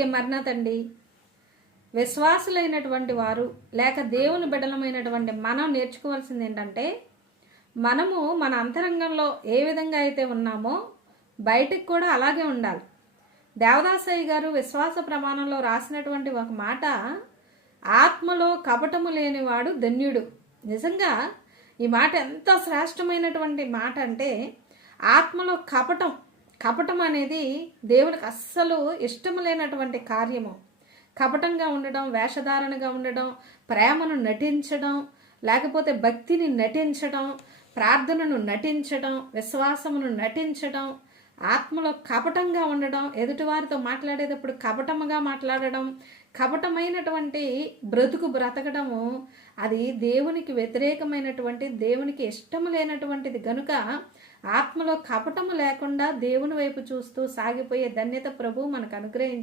అందుకే మరణతండి విశ్వాసులైనటువంటి వారు లేక దేవుని బిడ్డలమైనటువంటి మనం నేర్చుకోవాల్సింది ఏంటంటే, మనము మన అంతరంగంలో ఏ విధంగా అయితే ఉన్నామో బయటికి కూడా అలాగే ఉండాలి. దేవదాసయ్య గారు విశ్వాస ప్రమాణంలో రాసినటువంటి ఒక మాట, ఆత్మలో కపటము లేనివాడు ధన్యుడు. నిజంగా ఈ మాట ఎంత శ్రేష్టమైనటువంటి మాట అంటే, ఆత్మలో కపటం అనేది దేవునికి అస్సలు ఇష్టము లేనటువంటి కార్యము. కపటంగా ఉండడం, వేషధారణగా ఉండడం, ప్రేమను నటించడం, లేకపోతే భక్తిని నటించడం, ప్రార్థనను నటించడం, విశ్వాసమును నటించడం, ఆత్మలో కపటంగా ఉండడం, ఎదుటివారితో మాట్లాడేటప్పుడు కపటముగా మాట్లాడడం, కపటమైనటువంటి బ్రతుకు బ్రతకడము, అది దేవునికి వ్యతిరేకమైనటువంటి, దేవునికి ఇష్టము లేనటువంటిది గనుక ఆత్మలో కపటము లేకుండా దేవుని వైపు చూస్తూ సాగిపోయే ధన్యత ప్రభువు మనకు అనుగ్రహించు.